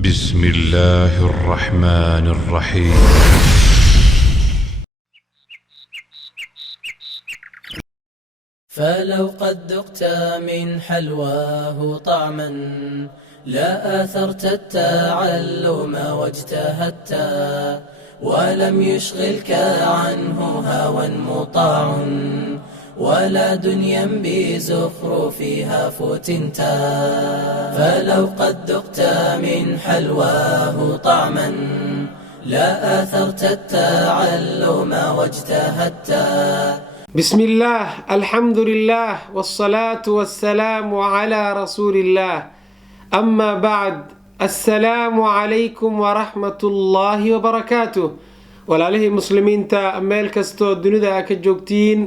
بسم الله الرحمن الرحيم. فلو قد ذقت من حلواه طعما لا آثرت التعلم واجتهدت ولم يشغلك عنه هوى مطاع ولا دنيا بزخرفها فتنت. فلو قد ذقت من حلواه طعما لا آثرت التعلم واجتهدت. بسم الله، الحمد لله، والصلاة والسلام على رسول الله. أما بعد، السلام عليكم ورحمة الله وبركاته. walaalihii muslimiinta meel kastoo dunida a ka joogtiin,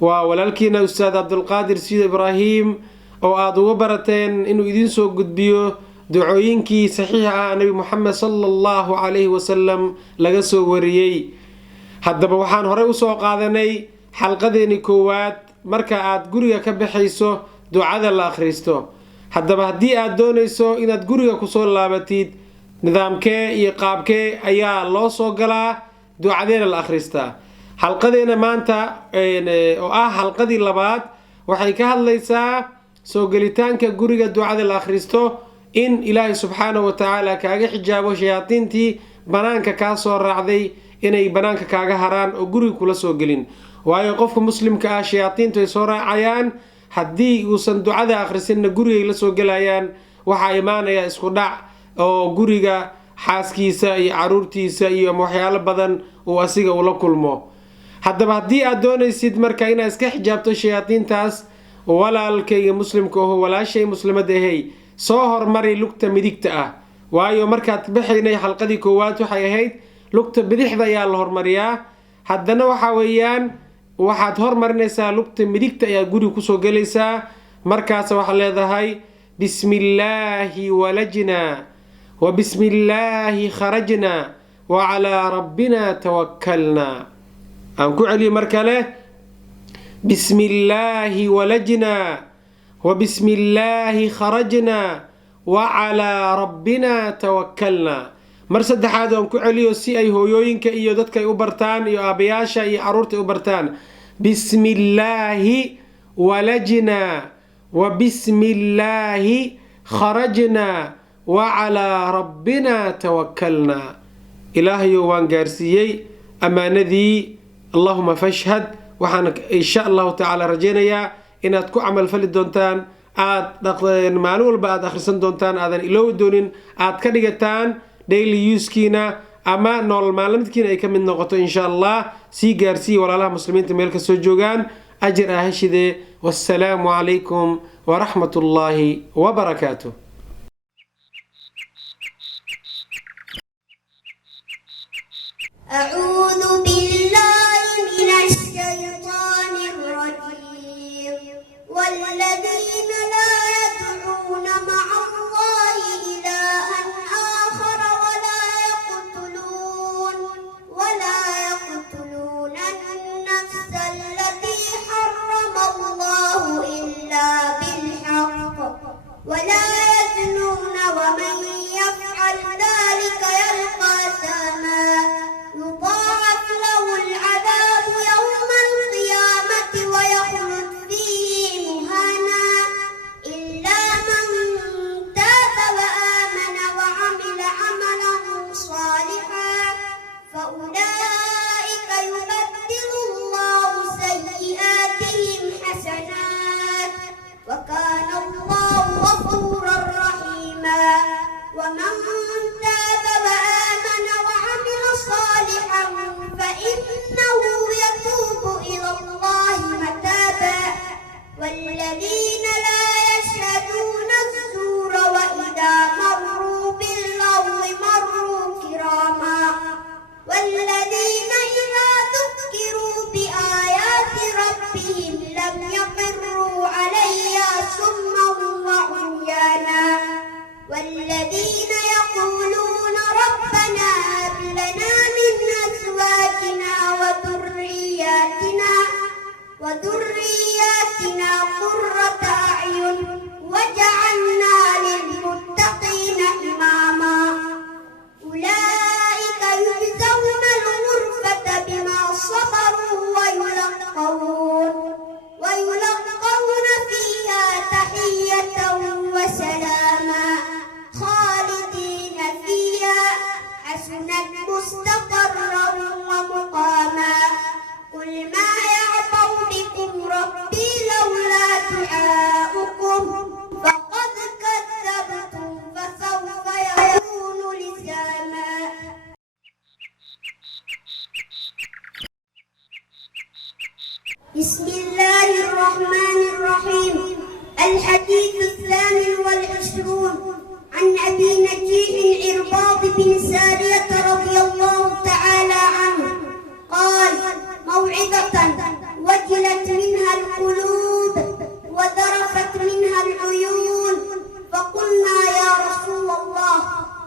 waa walaalkiina ustaad cabdulqaadir siid ibraahim oo aada uga barateen inuu idiin soo gudbiyo ducooyinkii saxiixa ah nabi muxamed sala allahu calayhi wasalam laga soo wariyey. haddaba waxaan horey usoo qaadanay xalqadeeni koowaad marka aad guriga ka baxayso ducada la akhristo. haddaba haddii aad doonayso inaad guriga kusoo laabatid, nidaamkee iyo qaabkee ayaa loo soo galaa ducadeena la akhristaa. xalqadeena maanta oo ah xalqadii labaad waxay ka hadlaysaa soo gelitaanka guriga ducada la akhristo, in ilaahay subxaanahu wa tacaala kaaga xijaabo shayaadiintii banaanka kaa soo raacday inay banaanka kaaga haraan oo guriga kula soo gelin. waayo qofka muslimka ah shayaadiintu ay soo raacayaan, haddii uusan ducada akhrisinna gurigay la soo gelayaan. waxaa imaanaya isku dhac oo guriga xaaskiisa iyo caruurtiisa iyo waxyaalo badan uu asiga ula kulmo. haddaba haddii aad doonaysid marka inaad iska xijaabto shayaadiintaas, walaalkayga muslimka aho walaashay muslimada ahay, soo hormari lugta midigta ah. waayo markaad baxaynay xalqadii koowaad waxay ahayd lugta bidixda ayaa la hormariyaa. haddana waxa weeyaan waxaad hormarinaysaa lugta midigta ayaa guriga kusoo gelaysaa. markaas waxaad leedahay bismillaahi walajnaa wa bismillaahi kharajnaa wa calaa rabbina tawakalnaa. aan ku celiyo mar kale, bismillaahi walajnaa wa bismillaahi kharajnaa wa calaa rabbina tawakalnaa. mar saddexaad aan ku celiyo si ay hooyooyinka iyo dadka ay u bartaan iyo aabayaasha iyo caruurta ay u bartaan. bismillaahi walajnaa wa bismillaahi kharajnaa wa calaa rabbina tawakalnaa. ilaahayo waan gaarsiiyey ammaanadii, allahuma fashhad. waxaan insha allahu tacaala rajaynayaa inaad ku camal fali doontaan, aad maalin walba aad akhrisan doontaan, aadan iloowi doonin, aad ka dhigataan daily usekiina ama nolol maalmeedkiina ay ka mid noqoto insha allah. sii gaarsiiya walaalaha muslimiinta meel kastoo joogaan, ajir ah heshidee. wassalaamu calaykum waraxmat ullaahi wabarakaatuh. أعوذ بالله من الشيطان الرجيم. والذين لا يدعون مع الله إلها آخر ولا يقتلون النفس التي حرم الله إلا بالحق ولا يزنون ومن يفعل ذلك يلقى أثاما يضاعف له العذاب يوم القيامة ويخلد فيه مهانا إلا من تاب وآمن وعمل عملا صالحا فأولئك يبدل الله سيئاتهم حسنات وكان الله غفورا رحيما. ومن تاب وآمن وعمل صالحا فإنه يتوب إلى الله متابا. والذين لا يشهدون الزور وإذا مروا باللغو مروا كراما. والذين إذا ذكروا بآيات ربهم لم يخروا عليها صما وعميانا. والذين يقولون ربنا هب لنا من أزواجنا وذرياتنا قرة الحديث 22 عن أبي نجيح عرباض بن سارية رضي الله تعالى عنه قال: موعظة وجلت منها القلوب وذرفت منها العيون، فقلنا يا رسول الله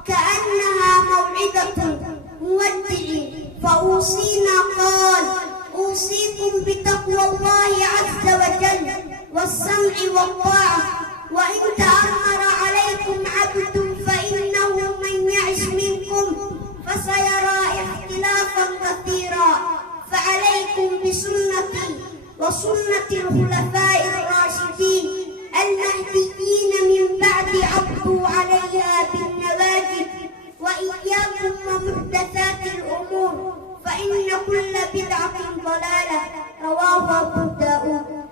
كأنها موعظة مودع فأوصينا. قال: أوصيكم بتقوى الله عز وجل والسمع والطاعة، وإن تأمر عليكم عبد فإنه من يعش منكم فسيرى اختلافا كثيرا، فعليكم بسنتي وسنة الخلفاء الراشدين المهديين من بعد، عضوا عليها بالنواجذ، وإياكم ومحدثات الأمور، فإن كل بدعة ضلالة. رواه أبو داود.